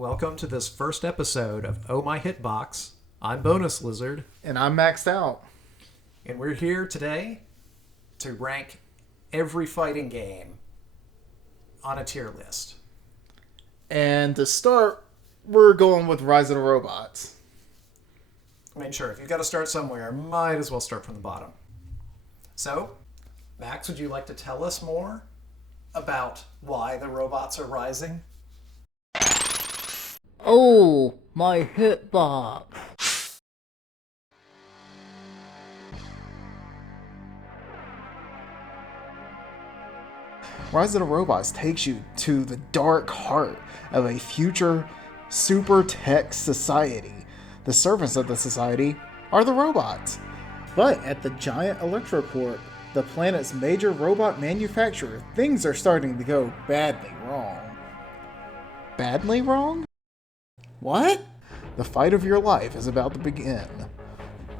Welcome to this first episode of Oh My Hitbox. I'm Bonus Lizard. And I'm maxed out. And we're here today to rank every fighting game on a tier list. And to start, we're going with Rise of the Robots. I mean, sure, if you've got to start somewhere, might as well start from the bottom. So, Max, would you like to tell us more about why the robots are rising? Oh, my hitbox. Rise of the Robots takes you to the dark heart of a future super tech society. The servants of the society are the robots. But at the giant Electrocorp, the planet's major robot manufacturer, things are starting to go badly wrong. Badly wrong? What? The fight of your life is about to begin.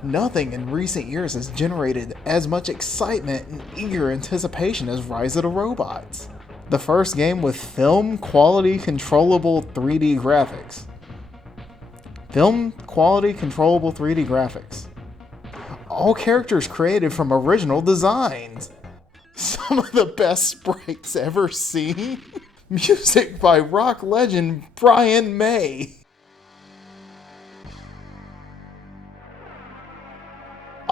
Nothing in recent years has generated as much excitement and eager anticipation as Rise of the Robots. The first game with film quality controllable 3D graphics. Film quality controllable 3D graphics. All characters created from original designs. Some of the best sprites ever seen. Music by rock legend Brian May.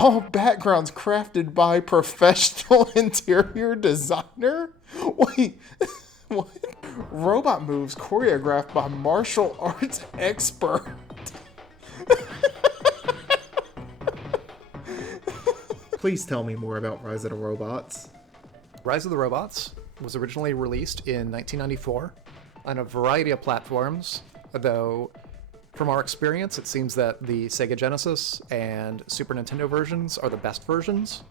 All backgrounds crafted by professional interior designer? Wait, what? Robot moves choreographed by martial arts expert. Please tell me more about Rise of the Robots. Rise of the Robots was originally released in 1994 on a variety of platforms, though from our experience, it seems that the Sega Genesis and Super Nintendo versions are the best versions.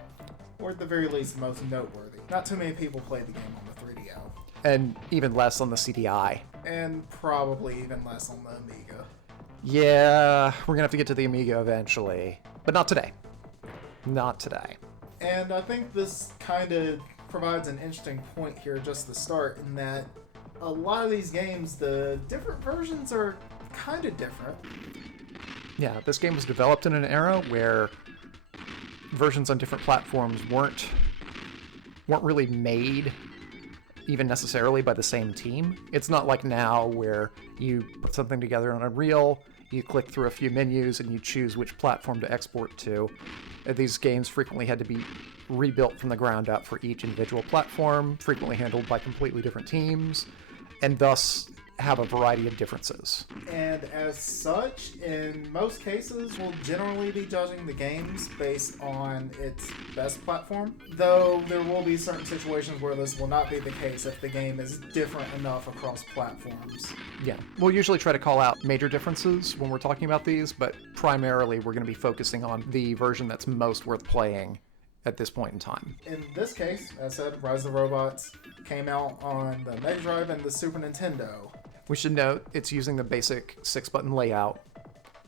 Or at the very least, the most noteworthy. Not too many people played the game on the 3DO. And even less on the CDI. And probably even less on the Amiga. Yeah, we're gonna have to get to the Amiga eventually. But not today. Not today. And I think this kind of provides an interesting point here just to start, in that a lot of these games, the different versions are kind of different. Yeah, this game was developed in an era where versions on different platforms weren't really made even necessarily by the same team. It's not like now where you put something together on a reel, you click through a few menus, and you choose which platform to export to. These games frequently had to be rebuilt from the ground up for each individual platform, frequently handled by completely different teams, and thus have a variety of differences. And as such, in most cases, we'll generally be judging the games based on its best platform, though there will be certain situations where this will not be the case if the game is different enough across platforms. Yeah, we'll usually try to call out major differences when we're talking about these, but primarily we're going to be focusing on the version that's most worth playing at this point in time. In this case, as I said, Rise of the Robots came out on the Mega Drive and the Super Nintendo. We should note it's using the basic 6-button layout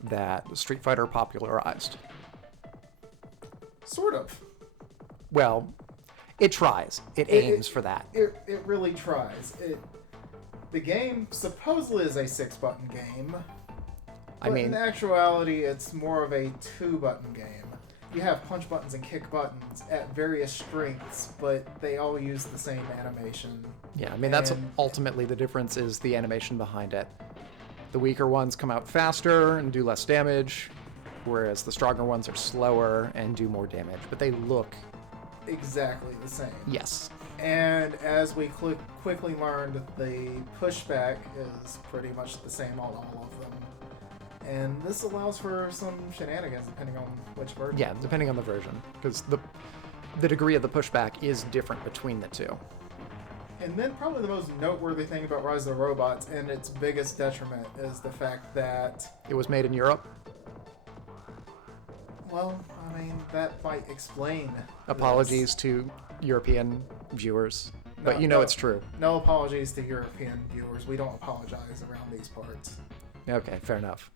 that Street Fighter popularized. Sort of. Well, it tries. It aims for that. It really tries. The game supposedly is a 6-button game, but in actuality, it's more of a 2-button game. You have punch buttons and kick buttons at various strengths, but they all use the same animation. Yeah, I mean, that's ultimately the difference, is the animation behind it. The weaker ones come out faster and do less damage, whereas the stronger ones are slower and do more damage, but they look exactly the same. Yes. And as we quickly learned, the pushback is pretty much the same on all of them. And this allows for some shenanigans depending on which version. Yeah, depending on the version, because the degree of the pushback is different between the two. And then probably the most noteworthy thing about Rise of the Robots, and its biggest detriment, is the fact that it was made in Europe. Well, I mean, that might explain. Apologies to European viewers, but it's true. No apologies to European viewers. We don't apologize around these parts. Okay, fair enough.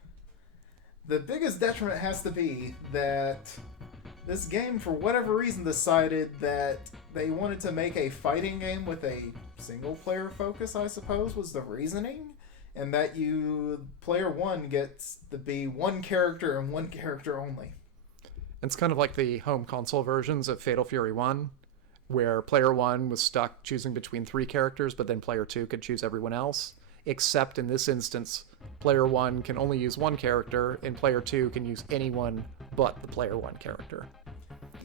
The biggest detriment has to be that this game, for whatever reason, decided that they wanted to make a fighting game with a single-player focus, I suppose, was the reasoning. and that player one gets to be one character and one character only. It's kind of like the home console versions of Fatal Fury 1, where player 1 was stuck choosing between 3 characters, but then player 2 could choose everyone else. Except in this instance, player 1 can only use one character, and player 2 can use anyone but the player 1 character.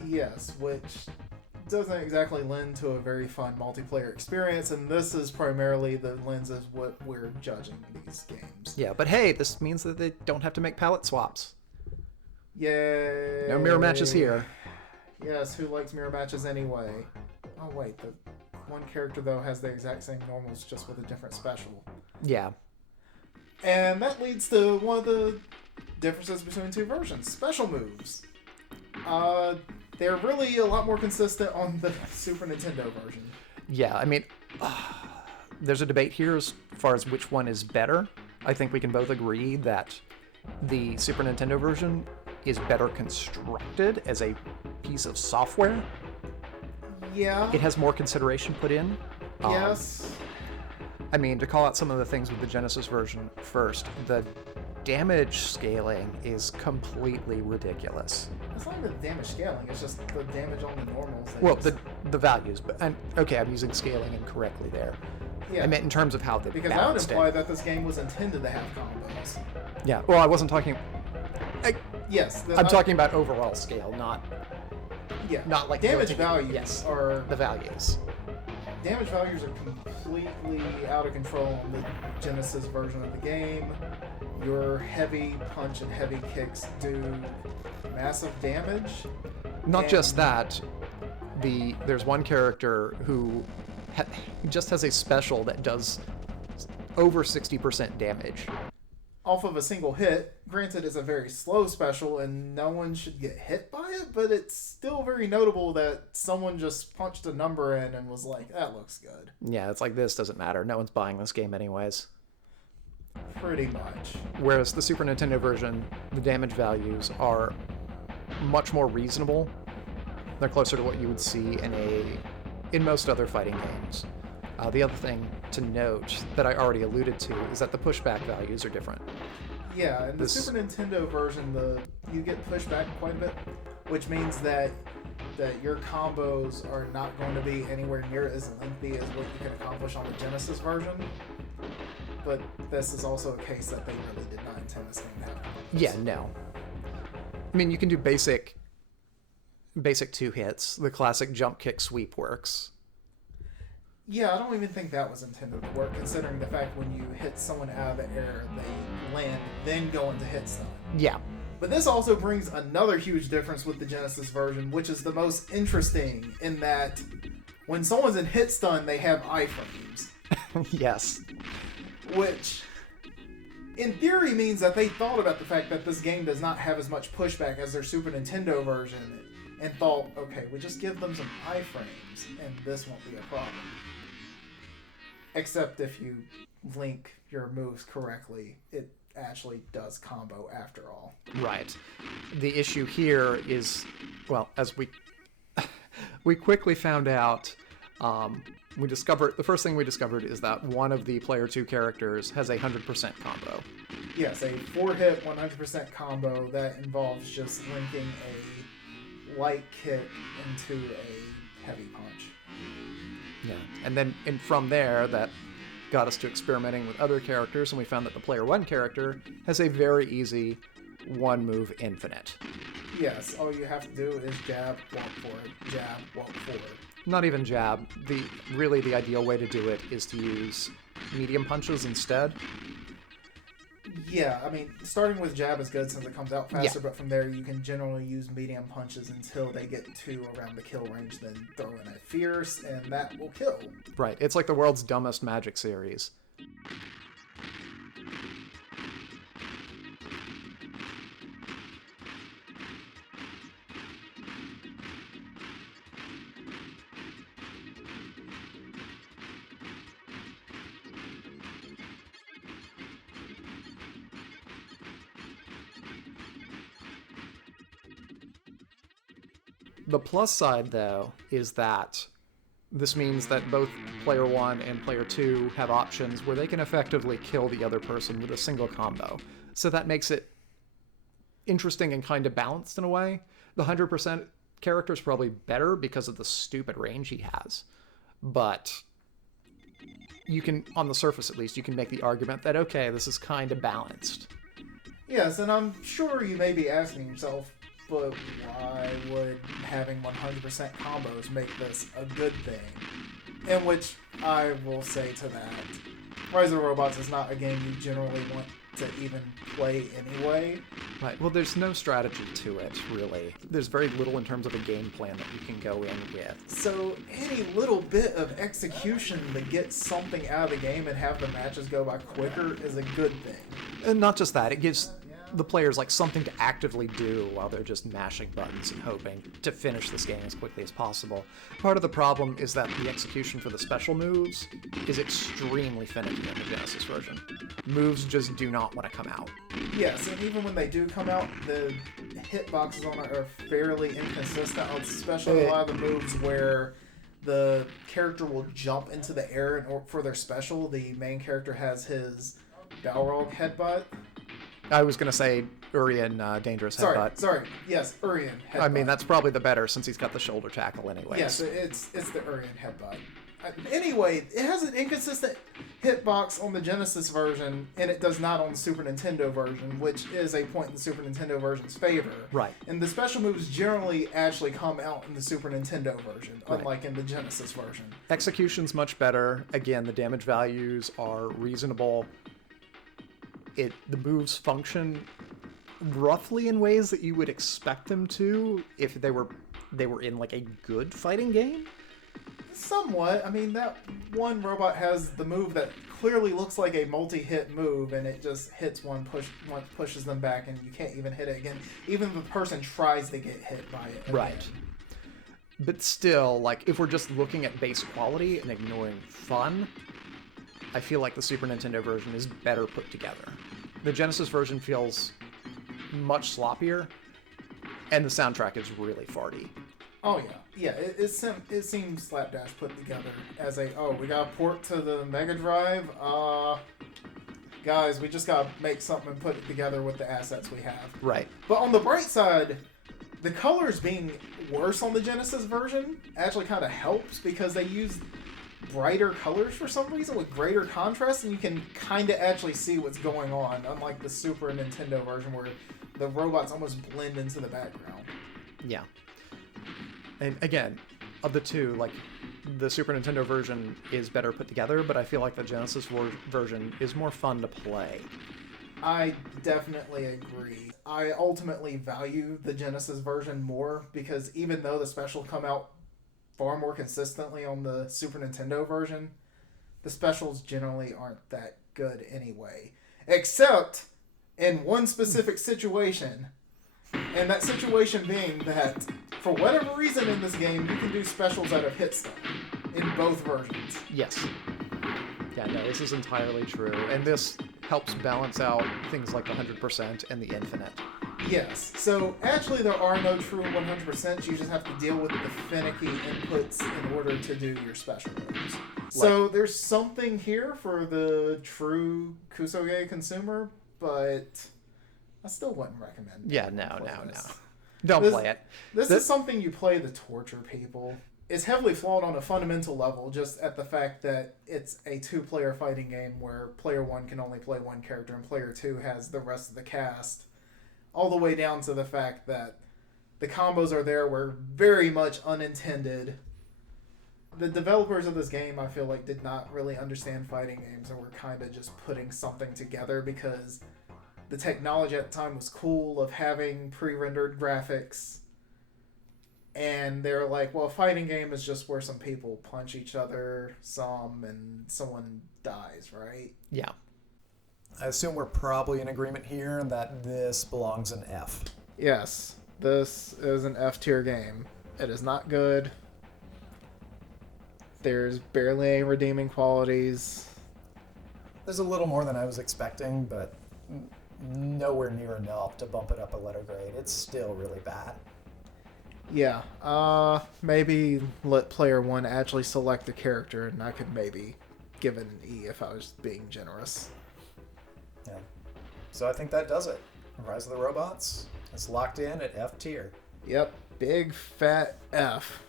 Yes, which doesn't exactly lend to a very fun multiplayer experience, and this is primarily the lens of what we're judging these games. Yeah, but hey, this means that they don't have to make palette swaps. Yay! No mirror matches here. Yes, who likes mirror matches anyway? Oh wait, the one character though has the exact same normals, just with a different special. Yeah. And that leads to one of the differences between two versions. Special moves. They're really a lot more consistent on the Super Nintendo version. Yeah, I mean, there's a debate here as far as which one is better. I think we can both agree that the Super Nintendo version is better constructed as a piece of software. Yeah. It has more consideration put in. Yes. I mean, to call out some of the things with the Genesis version first, the damage scaling is completely ridiculous. It's not even the damage scaling, it's just the damage on the normals. Well, the values, but okay, I'm using scaling incorrectly there. Yeah. I meant in terms of how they because that would balanced imply it. that this game was intended to have combos. Yeah, well, I wasn't talking... Yes. I'm talking about overall scale, not like damage built-in- values yes, are the values. damage values are completely out of control on the Genesis version of the game. Your heavy punch and heavy kicks do massive damage. Not and just that, there's one character who just has a special that does over 60% damage. Off of a single hit. Granted, it's a very slow special and no one should get hit by it, but it's still very notable that someone just punched a number in and was like, that looks good. Yeah, it's like, this doesn't matter. No one's buying this game anyways. Pretty much. Whereas the Super Nintendo version, the damage values are much more reasonable. They're closer to what you would see in most other fighting games. The other thing to note that I already alluded to is that the pushback values are different. Yeah, in the Super Nintendo version, you get pushback quite a bit, which means that your combos are not going to be anywhere near as lengthy as what you can accomplish on the Genesis version. But this is also a case that they really did not intend this game to have combos. Yeah, no. I mean, you can do basic 2 hits. The classic jump kick sweep works. Yeah, I don't even think that was intended to work, considering the fact when you hit someone out of the air, they land, then go into hit stun. Yeah. But this also brings another huge difference with the Genesis version, which is the most interesting, in that when someone's in hit stun, they have iframes. Yes. Which, in theory, means that they thought about the fact that this game does not have as much pushback as their Super Nintendo version, and thought, okay, we just give them some iframes, and this won't be a problem. Except if you link your moves correctly, it actually does combo after all. Right. The issue here is, well, as we quickly found out, the first thing we discovered is that one of the player 2 characters has a 100% combo. Yes, a 4-hit 100% combo that involves just linking a light kick into a heavy punch. Yeah. And from there, that got us to experimenting with other characters, and we found that the player 1 character has a very easy one-move infinite. Yes, all you have to do is jab, walk forward, jab, walk forward. Not even jab. The ideal way to do it is to use medium punches instead. Yeah, I mean, starting with jab is good since it comes out faster, but from there you can generally use medium punches until they get to around the kill range, then throw in a fierce, and that will kill. Right, it's like the world's dumbest Magic series. The plus side, though, is that This means that both player 1 and player 2 have options where they can effectively kill the other person with a single combo. So that makes it interesting and kind of balanced in a way. The 100% character is probably better because of the stupid range he has. But you can, on the surface at least, you can make the argument that, okay, this is kind of balanced. Yes, and I'm sure you may be asking yourself, but why would having 100% combos make this a good thing? In which I will say to that, Rise of Robots is not a game you generally want to even play anyway. Right, well, there's no strategy to it, really. There's very little in terms of a game plan that you can go in with. So any little bit of execution to get something out of the game and have the matches go by quicker is a good thing. And not just that, it gives the players like something to actively do while they're just mashing buttons and hoping to finish this game as quickly as possible. Part of the problem is that the execution for the special moves is extremely finicky in the Genesis version. Moves just do not want to come out. Yes, and even when they do come out, the hitboxes on it are fairly inconsistent, especially a lot of the moves where the character will jump into the air, and for their special, the main character has his Balrog headbutt. I was going to say Urian Dangerous Headbutt. Sorry. Yes, Urian headbutt. I mean, that's probably the better since he's got the shoulder tackle anyways. Yes, it's the Urian headbutt. Anyway, it has an inconsistent hitbox on the Genesis version, and it does not on the Super Nintendo version, which is a point in the Super Nintendo version's favor. Right. And the special moves generally actually come out in the Super Nintendo version, unlike in the Genesis version. Execution's much better. Again, the damage values are reasonable. The moves function roughly in ways that you would expect them to if they were in like a good fighting game. Somewhat. I mean, that one robot has the move that clearly looks like a multi-hit move, and it just hits one pushes them back, and you can't even hit it again. Even if the person tries to get hit by it again. Right. But still, like, if we're just looking at base quality and ignoring fun, I feel like the Super Nintendo version is better put together. The Genesis version feels much sloppier, and the soundtrack is really farty. Oh yeah. It seems slapdash put together as we got a port to the Mega Drive. Guys, we just gotta make something and put it together with the assets we have. Right. But on the bright side, the colors being worse on the Genesis version actually kind of helps because they use brighter colors for some reason with greater contrast, and you can kind of actually see what's going on, unlike the Super Nintendo version where the robots almost blend into the background. Yeah. And again, of the two, like, the Super Nintendo version is better put together, but I feel like the Genesis version is more fun to play. I definitely agree. I ultimately value the Genesis version more because even though the specials come out far more consistently on the Super Nintendo version, the specials generally aren't that good anyway. Except in one specific situation, and that situation being that for whatever reason in this game, you can do specials out of hit stun in both versions. Yes. Yeah, no, this is entirely true. And this helps balance out things like the 100% and the infinite. Yes. So actually there are no true 100%. You just have to deal with the finicky inputs in order to do your special moves. So there's something here for the true Kusoge consumer, but I still wouldn't recommend it. Yeah, no. Don't play it. This is something you play to torture people. It's heavily flawed on a fundamental level, just at the fact that it's a two-player fighting game where player one can only play one character and player two has the rest of the cast. All the way down to the fact that the combos are there were very much unintended. The developers of this game, I feel like, did not really understand fighting games and were kind of just putting something together because the technology at the time was cool of having pre-rendered graphics. And they're like, well, a fighting game is just where some people punch each other and someone dies, right? Yeah. I assume we're probably in agreement here that this belongs in F. Yes, this is an F-tier game. It is not good. There's barely any redeeming qualities. There's a little more than I was expecting, but nowhere near enough to bump it up a letter grade. It's still really bad. Yeah, maybe let player one actually select the character, and I could maybe give it an E if I was being generous. Yeah. So I think that does it. Rise of the Robots is locked in at F tier. Yep, big fat F.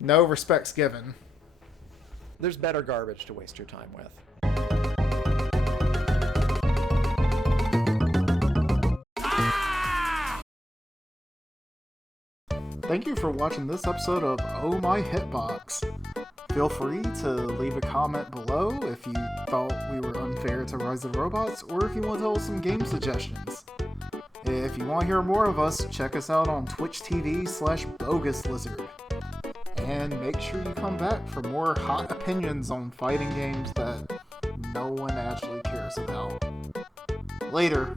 No respects given. There's better garbage to waste your time with. Thank you for watching this episode of Oh My Hitbox. Feel free to leave a comment below if you thought we were unfair to Rise of the Robots, or if you want to tell us some game suggestions. If you want to hear more of us, check us out on Twitch TV/BogusLizard. And make sure you come back for more hot opinions on fighting games that no one actually cares about. Later.